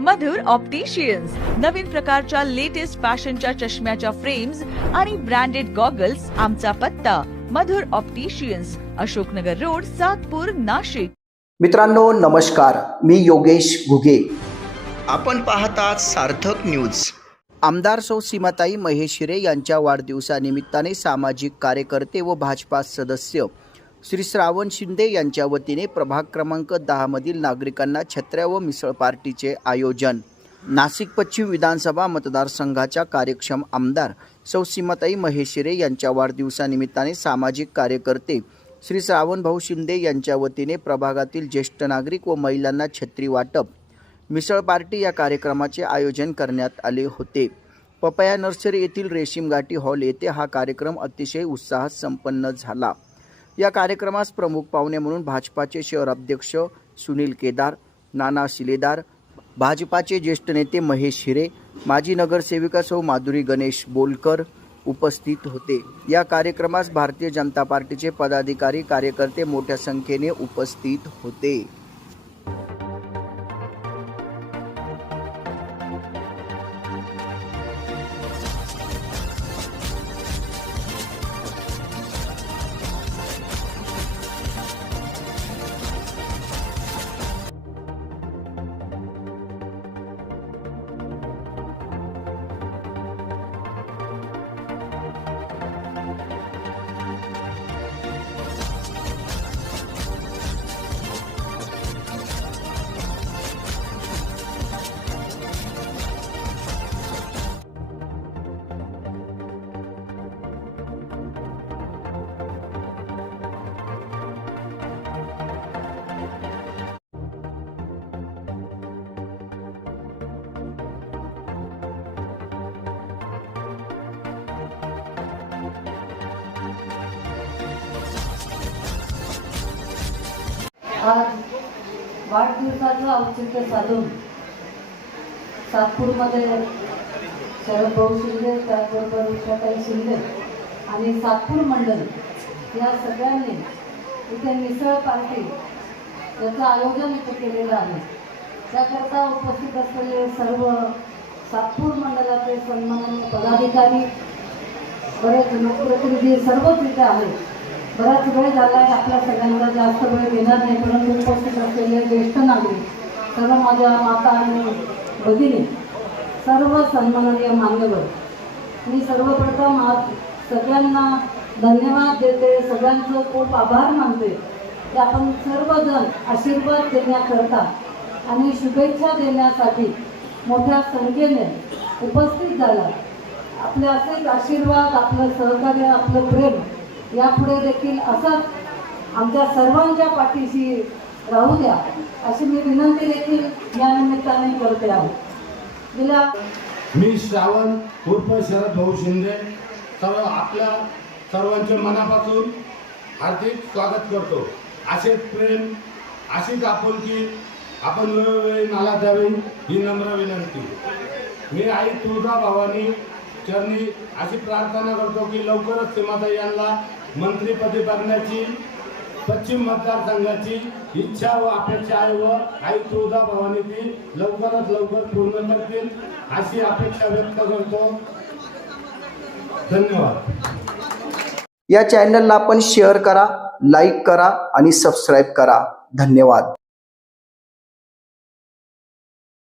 मधुर opticians नवीन प्रकारच्या latest फॅशनच्या चष्म्याच्या फ्रेम्स आणि ब्रँडेड गॉगल्स आमचा पत्ता. Madhur opticians Ashoknagar road Satpur Nashik. मित्रांनो नमस्कार. मी योगेश घुगे. आपण पाहतात सार्थक न्यूज आमदार सौ सीमाताई महेश हिरे यांच्या वाढदिवसानिमित्ताने सामाजिक कार्यकर्ते व भाजपा सदस्य श्री श्रावण शिंदे यांच्या वतीने प्रभाग क्रमांक दहामधील नागरिकांना छत्र्या व मिसळ पार्टीचे आयोजन. नाशिक पश्चिम विधानसभा मतदारसंघाच्या कार्यक्षम आमदार सौ सीमाताई महेशिरे यांच्या वाढदिवसानिमित्ताने सामाजिक कार्यकर्ते श्री श्रावणभाऊ शिंदे यांच्या वतीने प्रभागातील ज्येष्ठ नागरिक व महिलांना छत्री वाटप मिसळ पार्टी या कार्यक्रमाचे आयोजन करण्यात आले होते. पपया नर्सरी येथील रेशीम घाटी हॉल येथे हा कार्यक्रम अतिशय उत्साहात संपन्न झाला. या कार्यक्रमास प्रमुख पाहुणे म्हणून भाजपाचे शहराध्यक्ष सुनील केदार नाना शिलेदार भाजपाचे ज्येष्ठ नेते महेश हिरे माजी नगरसेविका सौ माधुरी गणेश बोलकर उपस्थित होते. या कार्यक्रमास भारतीय जनता पार्टीचे पदाधिकारी कार्यकर्ते मोठ्या संख्येने उपस्थित होते. आज वाढदिवसाचं औचित्य साधून सातपूरमध्ये शरद भाऊ शिंदे त्याचबरोबर उषाताई शिंदे आणि सातपूर मंडल या सगळ्यांनी इथे मिसळ पार्टी याचं आयोजन इथे केलेलं आहे. त्याकरता उपस्थित असलेले सर्व सातपूर मंडळाचे सन्माननीय पदाधिकारी बरेच लोकप्रतिनिधी सर्वच इथे आहेत. बराच वेळ झाला आहे आपल्या सगळ्यांना जास्त वेळ देणार नाही परंतु उपस्थित असलेले ज्येष्ठ नागरिक सर्व माझ्या माता आणि भगिनी सर्व सन्माननीय मान्यवर मी सर्वप्रथम आज सगळ्यांना धन्यवाद देते सगळ्यांचं खूप आभार मानते की आपण सर्वजण आशीर्वाद देण्याकरता आणि शुभेच्छा देण्यासाठी मोठ्या संख्येने उपस्थित झाला. आपले असेच आशीर्वाद आपलं सहकार्य आपलं प्रेम यापुढे देखील असंच आमच्या सर्वांच्या पाठीशी राहू द्या अशी मी विनंती देखील या निमित्ताने करते आहे. गेल्या मी श्रावण उर्फ शरद भाऊ शिंदे सर्व आपल्या सर्वांचे मनापासून हार्दिक स्वागत करतो. असेच प्रेम अशीच आपुलकी आपण वेळोवेळी मला द्यावी ही नम्र विनंती. मी आई तुळजा भावानी चरणी अशी प्रार्थना करतो की लवकरच सीमाताई यांना मंत्रीपदी बघण्याची पश्चिम मतदारसंघाची इच्छा व अपेक्षा आहे व आई तुळजा भवानी ती लवकरात लवकर पूर्ण करतील अशी अपेक्षा व्यक्त करतो. धन्यवाद. या चॅनलला आपण शेअर करा लाईक करा आणि सबस्क्राईब करा. धन्यवाद.